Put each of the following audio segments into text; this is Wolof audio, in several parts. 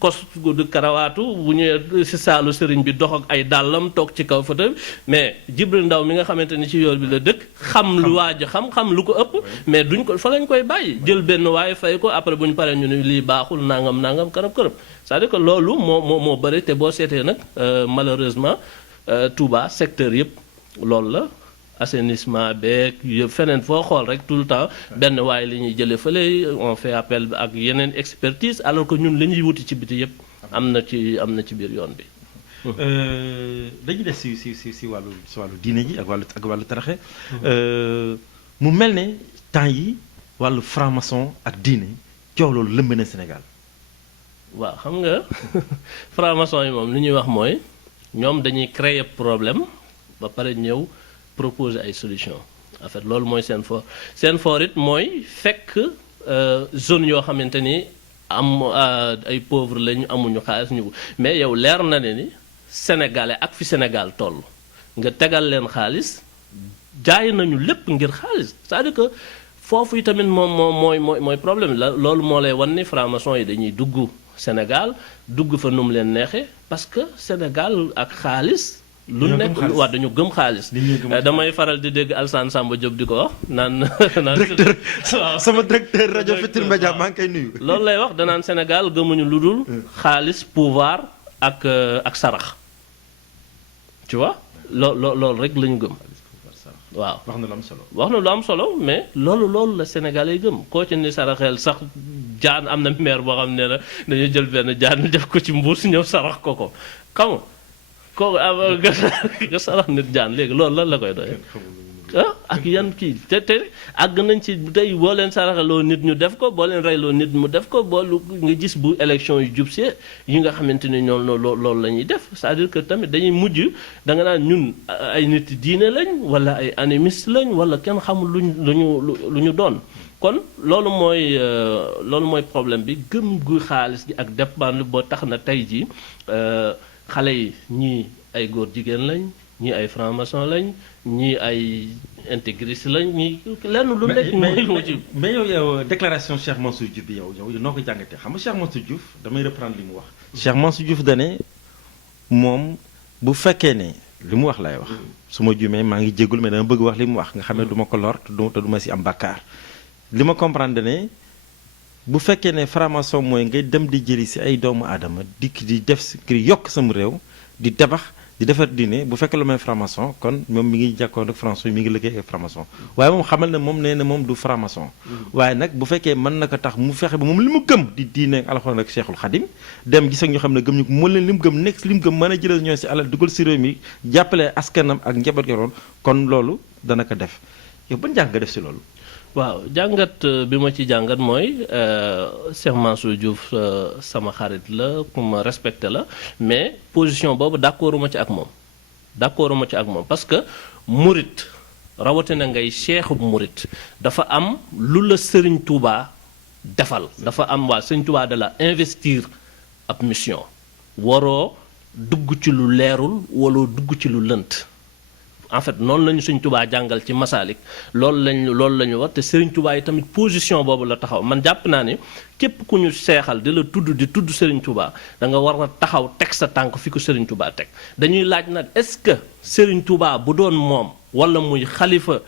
kos du karawaatu bu ñëwee si saalu sëriñ bi dox ak ay dàllam toog ci kaw fauteuil mais Jibril Ndaw mi nga xamante ni ci yoor bi la dëkk xam lu waaj xam lu ko ëpp mais duñ ko fa lañ koy bàyyi jël benn waaye fay ko après bu ñu paree ñu ne lii baaxul nangam kërëb c'est-à-dire que loolu moo bëri te boo seetee nag malheureusement Touba secteur yëpp loolu la assainissement beeg yëpp feneen foo xool rek tout le temps benn waaye li ñuy jëlee fële on fait appel ak yeneen expertise alors que ñun li ñuy wuti ci biti yëpp am na ci biir yoon bi. dañu des si wàllu diine ji ak wàllu taraxe mu mel ne temps yi wàllu franc-maçon ak diine coow loolu lëmb na Sénégal. waaw xam nga franc-maçon yi moom li ñuy wax mooy ñoom dañuy créer problème ba pare ñëw proposer ay solution en fait loolu mooy seen fort it mooy fekk zone yoo xamante ni am ay pauvre lañu amuñu xaalis ñu mais yow leer na ne ni sénégalais ak fi Sénégal toll nga tegal leen xaalis jaay nañu lépp ngir xaalis c'est-à-dire que foofu yi tamit mooy problème la loolu moo lay wan ni franc-maçon yi dañuy dugg Sénégal dugg fa nu mu leen neexee parce que Sénégal ak xaalis lu nekk waa dañu gëm xaalis damay faral di dégg Alsane Samba Diop di ko wax naan directeur sama directeur rajo Futurs Médias maa ngi koy nuyu loolu lay wax danaan Sénégal gëmuñu lu dul xaalis pouvoir ak sarax tu vois loolu rek la ñu gëm waaw wax na lu am solo mais loolu la Sénégalais yi gëm koo ci ni saraxeel sax jaan am na maire boo xam ne na dañu jël benn jaan def ko ci mbuus ñëw sarax ko xam nga kooku nga sarax nit jaan léegi loolu lan la koy doy ak yan kii te àgg nañ ci tey boo leen saraxeloo nit ñu def ko boo leen reyloo nit mu def ko boolu nga gis bu élection yu jub see yi nga xamante ni ñoom loolu la ñuy def c'est-à-dire que tamit dañuy mujj da nga naan ñun ay nit diine lañ wala ay animiste lañ wala kenn xamul lu ñu doon kon loolu mooy problème bi gëm gu xaalis gi ak dépendre boo tax na tey ji xale yi ñii ay góor jigéen lañ ñii ay franc-maçon lañ ñii ay intégriste lañ ñii lenn lu nekk mais yow déclaration Cheikh Mansour Diouf bi yow noo ko jàngatee xam nga Cheikh Mansour Diouf damay reprendre li mu wax Cheikh Mansour Diouf dane moom bu fekkee ne li mu wax lay wax su ma juumee maa ngi jéggul mais dama bëgg wax li mu wax nga xam ne du ma ko lor te du ma si am bàkkaar li ma comprendre ne bu fekkee ne franc-maçon mooy ngay dem di jëli si ay doomu aadama dikk di def si ngir yokk sama réew di tabax di defar diine bu fekkee lu may franc-maçon kon moom mi ngi jàkkoon ak franc-maçon mi ngi liggéey ak franc-maçon waaye moom xamal ne moom nee na moom du franc-maçon waaye nag bu fekkee mën na ko tax mu fexe ba moom li mu gëm di diine ak alxuraan ak Cheikhul Khadim dem gis ak ñoo xam ne gëm ñu ko mën leen li mu gëm nekk li mu gëm mën a jëlee ñoo si alal dugal si réew mi jàppale askanam ak njaboot yoroon kon loolu dana ko def yow ban jàng nga def si loolu. waaw jàngat bi ma ci jàngat mooy Cheikh Mansour Diouf sama xarit la ku ma respecté la mais position boobu d'accorduma ci ak moom parce que murit rawatina ngay cheikhu murit dafa am lu la Serigne Touba defal dafa am waa Serigne Touba da la investir ab mission waroo dugg ci lu leerul wala dugg ci lu lënt en fait noonu lañu Sëriñ Touba jàngal ci Masalik loolu la ñu war te Sëriñ Touba yi tamit position boobu la taxaw man jàpp naa ne képp ku ñu seexal di la tudd Sëriñ Touba da nga war a taxaw teg sa tànk fi ko Sëriñ Touba teg dañuy laaj nag est-ce que Sëriñ Touba bu doon moom wala muy xalifa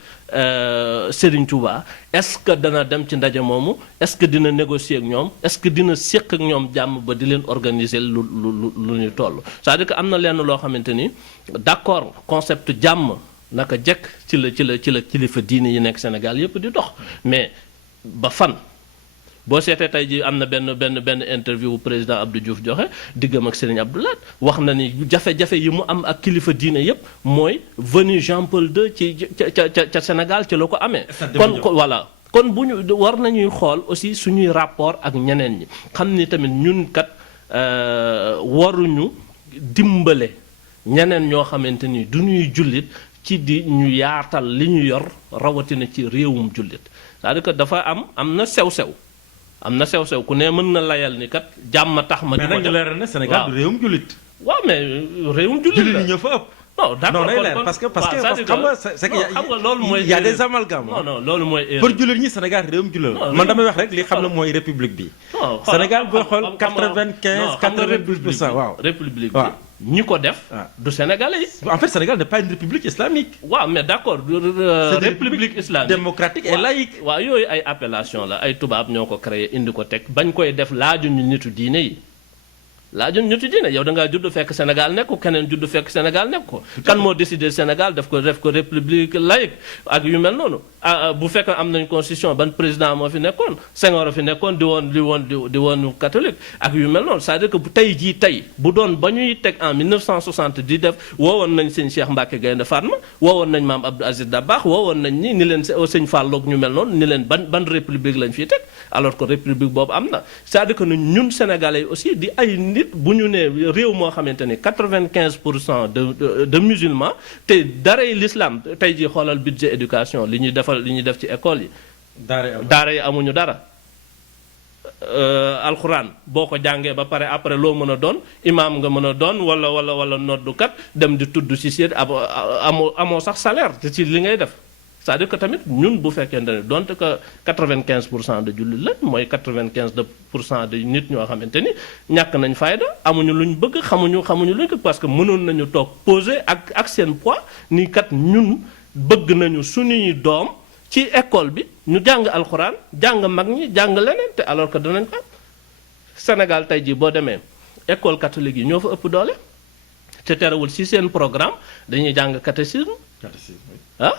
Sëriñ Touba est-ce que dana dem ci ndaje moomu est-ce que dina négocier ak ñoom est-ce que dina séq ak ñoom jàmm ba di leen organiser lu ñu toll c'est-à-dire que am na lenn loo xamante ni d'accord concept jàmm naka jekk ci la kilifa diine yi nekk Sénégal yépp di dox mais ba fan boo seetee tey ji am na benn interview bu président Abdou Diouf joxe diggam ak Serigne Abdou Lahad wax na ni jafe-jafe yi mu am ak kilifa diine yépp mooy venu Jean-Paul II ca Sénégal ci la ko amee kon voilà kon bu ñu war nañuy xool aussi suñuy rapport ak ñeneen ñi xam ni tamit ñun kat waruñu dimbale ñeneen ñoo xamante ni du ñuy jullit ci di ñu yaatal li ñu yor rawatina ci réewum jullit c'est-à-dire que dafa am na sew-sew ku ne mën na layal ni kat jàmm tax ma. di ko def mais nag leeral na Sénégal du réewum jullit. waaw mais réewum jullit la ñoo fa ëpp. non d'accord non day leer parce que xam nga c'est que xam nga loolu mooy il y a des amalgames. non loolu mooy pour jullit ñi Sénégal réewum jullit la man damay wax rek li xam ne mooy république bi. Sénégal boo xool 95-98% waaw. république bi ñi ko def. du sénégalais yi. en fait Sénégal n'est pas une république islamique. waaw mais d'accord. république islamique démocratique et laïque. waaw yooyu ay appellation la ay tubaab ñoo ko créé indi ko teg bañ koy def laajuñu nitu diine yi. laajuñu nitu diine yow da ngaa judd fekk Sénégal nekk ko keneen judd fekk Sénégal nekk ko. kan moo décidé Sénégal def ko république laïque ak yu mel noonu bu fekkee am nañ constitution ban président moo fi nekkoon Senghor a fi nekkoon di woon catholique ak yu mel noonu c'est-à-dire que tey jii tey bu doon ba ñuy teg en 1960 di def woowoon nañ sëñ Cheikh Mbacke Gaynde Fatma woowoon nañ maam Abdou Aziz Dabakh woowoon nañ ni leen sëñ Falloog ñu mel noonu ni leen ban république lañ fiy teg alors que république boobu am na c'est-à-dire que ñun sénégalais yi aussi di ay nit bu ñu nee réew moo xamante ni 95% de musulmans te daray l'islam tey jii xoolal budget éducation li ñuy def ci école yi. daara yi amuñu dara. alxuraan boo ko jàngee ba pare après loo mën a doon imaam nga mën a doon wala noddukat dem di tudd ci siet amoo sax salaire ci li ngay def. c'est-à-dire que tamit ñun bu fekkente ne donte que 95% de jullit la mooy 95% de nit ñoo xamante ni ñàkk nañ fayda amuñu luñ bëgg xamuñu luñ ko parce que mënoon nañu toog poser ak seen poids ni kat ñun bëgg nañu suñuy doom ci école bi ñu jàng alxuraan jàng mag ñi jàng leneen te alors que danañ ko Sénégal tey jii boo demee école catholique yi ñoo fa ëpp doole te terewul ci seen programme dañuy jàng catéchisme.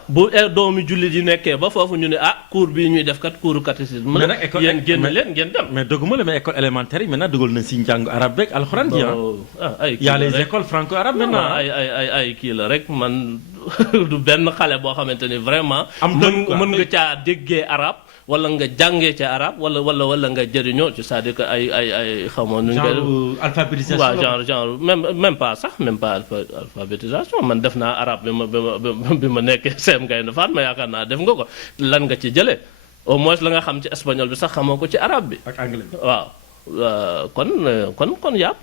bu doomi jullit yi nekkee ba foofu ñu ne cours bii ñuy def kat cours catéchisme. mais nag école yéen génn leen ngeen dem. mais dogguma la mais école élémentaire yi maintenant dugal nañ si njàng arabe beeg alxuraan ji ay y a les écoles franco-arabes maintenant. ay kii la rek man du benn xale boo xamante ni vraiment. mën nga caa déggee arabe. wala nga jàngee ca arabe wala nga jëriñoo ci c'est-à-dire que ay xamoon nuñ koy genre alphabétisation waaw genre même pas alphabétisation man def naa arabe bi ma nekkee CM Gaynde Fatma yaakaar naa def nga ko lan nga ci jëlee au moins la nga xam ci espagnol bi sax xamoo ko ci arabe bi ak anglais bi waaw kon y a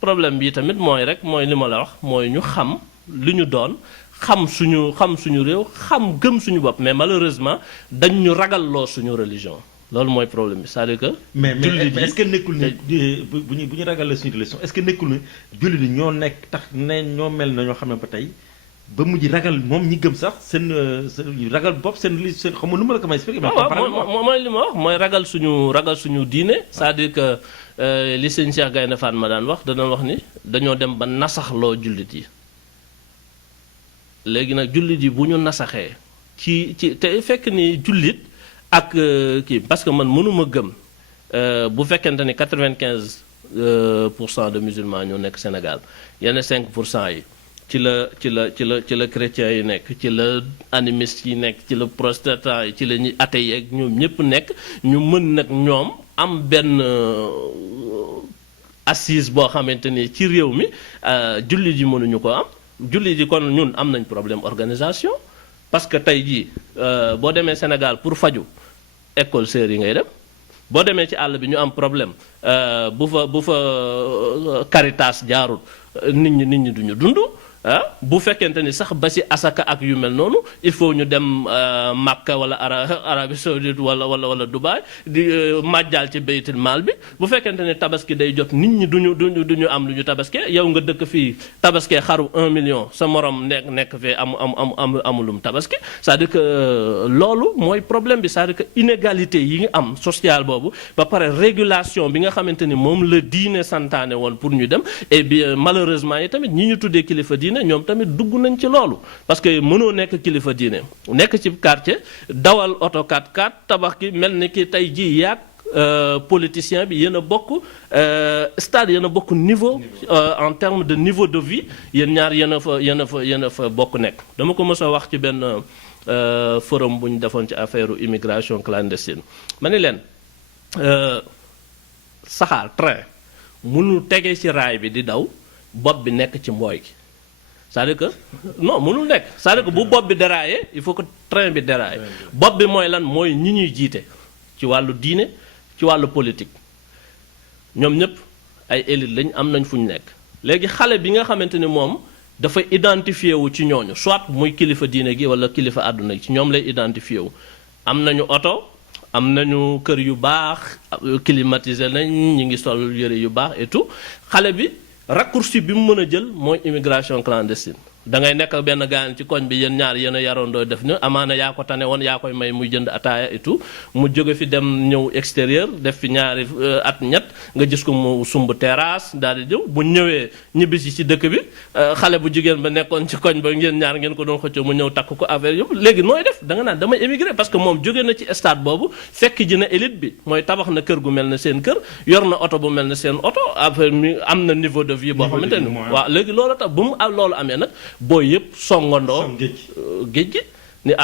problème bi tamit mooy li ma la wax mooy ñu xam li ñu doon xam suñu réew xam gëm suñu bopp mais malheureusement dañ ñu ragalloo suñu religion loolu mooy problème bi c'est-à-dire que. mais est-ce que nekkul ne bu ñu ragalee suñu religion est-ce que nekkul ne jullit yi ñoo nekk tax ne ñoo mel na ñoo xam ne ba tey ba mujj ragal moom ñi gëm sax seen ragal bopp seen xam nga nu ma la ko may expliquer. mooy li ma wax mooy ragal suñu diine c'est-à-dire que li sëñ Cheikh Gaynde Fatma daan wax dana wax ni dañoo dem ba nasaxloo jullit yi. léegi nag jullit yi bu ñu nasaxee ci te fekk ni jullit ak kii parce que man mënuma gëm bu fekkente ni 95% de musulmans ñoo nekk Sénégal yenn 5% yi ci la chrétiens yi nekk ci la animistes yi nekk ci la protestants yi ci la ñuy athées yi ak ñoom ñëpp nekk ñu mën nag ñoom am benn assise boo xamante ni ci réew mi jullit yi mënuñu ko am. jullit yi kon ñun am nañ problème organisation parce que tey jii boo demee Sénégal pour faju école sœur yi ngay dem boo demee ci àll bi ñu am problème bu fa Caritas jaarul nit ñi duñu dund bu fekkente ni sax ba si asaka ak yu mel noonu il faut ñu dem Makka wala Arabie Saoudite wala Dubaï di màjjaal ci baytul maal bi bu fekkente ni tabaski day jot nit ñi duñu am lu ñu tabaskee yow nga dëkk fii tabaskee xaru 1 million sa morom nekk fee amulum tabaski c'est-à-dire que loolu mooy problème bi c'est-à-dire que inégalité yi nga am sociale boobu ba pare régulation bi nga xamante ni moom la diine santaane woon pour ñu dem et bien malheureusement yi tamit ñi ñu tuddee kilifa diine ñoom tamit dugg nañ ci loolu parce que mënoo nekk kilifa diine nekk ci quartier dawal oto 4x4 tabax ki mel ni ki tey ji yaag politicien bi yéen a bokk stade yéen a bokk niveau en termes de niveau de vie yéen ñaar yéen a fa bokk nekk dama ko mës a wax ci benn forum bu ñu defoon ci affaire immigration clandestine ma ni leen saxaar train mënul tege ci raay bi di daw bopp bi nekk ci mbooy gi c'est-à-dire que non mënul nekk c'est-à-dire que bu bopp bi déraillé il faut que train bi déraillé bopp bi mooy lan mooy ñi ñuy jiite ci wàllu diine ci wàllu politique ñoom ñëpp ay élite lañ am nañ fu ñu nekk léegi xale bi nga xamante ni moom dafay identifié wu ci ñooñu soit muy kilifa diine gi wala kilifa àdduna gi ci ñoom lay identifié wu. am nañu oto am nañu kër yu baax climatisé nañ ñi ngi sol yëre yu baax et tout xale bi raccourci bi mu mën a jël mooy immigration clandestine. da ngay nekk ak benn gaan ci koñ bi yéen ñaar yéen a yarandoo def na amaana yaa ko tane woon yaa koy may muy jënd ataaya et tout mu jóge fi dem ñëw extérieur def fi ñaari at ñett nga gis ko mu sumb terrasse daal di jëw bu ñëwee ñibbisi ci dëkk bi xale bu jigéen ba nekkoon ci koñ ba ngeen ñaar ngeen ko doon xëccoo mu ñëw takk ko affaire yëpp léegi nooy def da nga naan damay émigré parce que moom jóge na ci stade boobu fekk ji na élite bi mooy tabax na kër gu mel ne seen kër yor na oto bu mel ne seen oto affaire mi am na niveau de vie boo xamante ni waaw léegi loolu tax bu mu loolu amee nag booy yëpp songandoo géej gi ni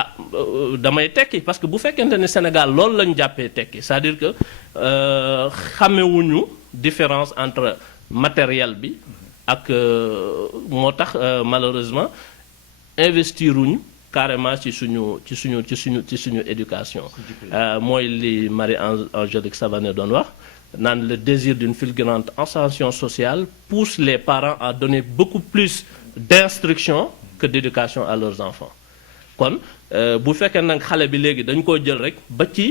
damay tekki parce que bu fekkente ni Sénégal loolu lañu jàppee tekki c'est-à-dire que xamewuñu différence entre matériel bi ak moo tax malheureusement investiruñu carrément ci suñu éducation mooy li Marie-Angélique Savané doon wax naan le désir d'une fulgurante ascension sociale pousse les parents à donner beaucoup plus d'instruction que d'éducation à leurs enfants kon bu fekkee nag xale bi léegi dañ koo jël rek ba ci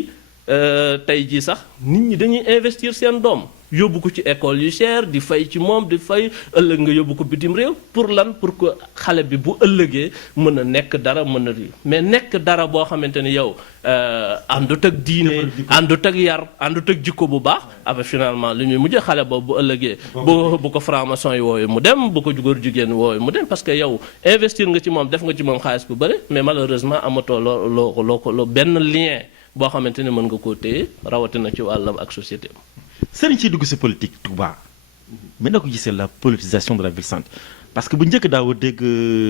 tey jii sax nit ñi dañuy investir seen doom yóbbu ko ci école yu cher di fay ci moom di fay ëllëg nga yóbbu ko bitim réew pour lan pour que xale bi bu ëllëgee mën a nekk dara mën a mais nekk dara boo xamante ni yow àndut ak diine àndut ak yar àndut ak jikko bu baax après finalement li ñuy mujjee xale boobu bu ëllëgee bu ko franc-maçon yi wooyu mu dem bu ko góor jigéen wooyu mu dem parce que yow investir nga ci moom def nga ci moom xaalis bu bëri mais malheureusement amatoo loo benn lien boo xamante ni mën nga koo téye rawatina ci wàllam ak société sëriñ ci dugg si politique Touba mën na ko gisee la politisation de la ville sainte parce que bu njëkk daaw dégg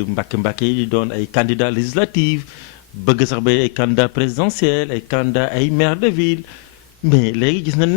mbàkke yi doon ay candidats législatifs bëgg sax ba ay candidats présidentiels ay candidats ay maire de ville mais léegi gis nañ ne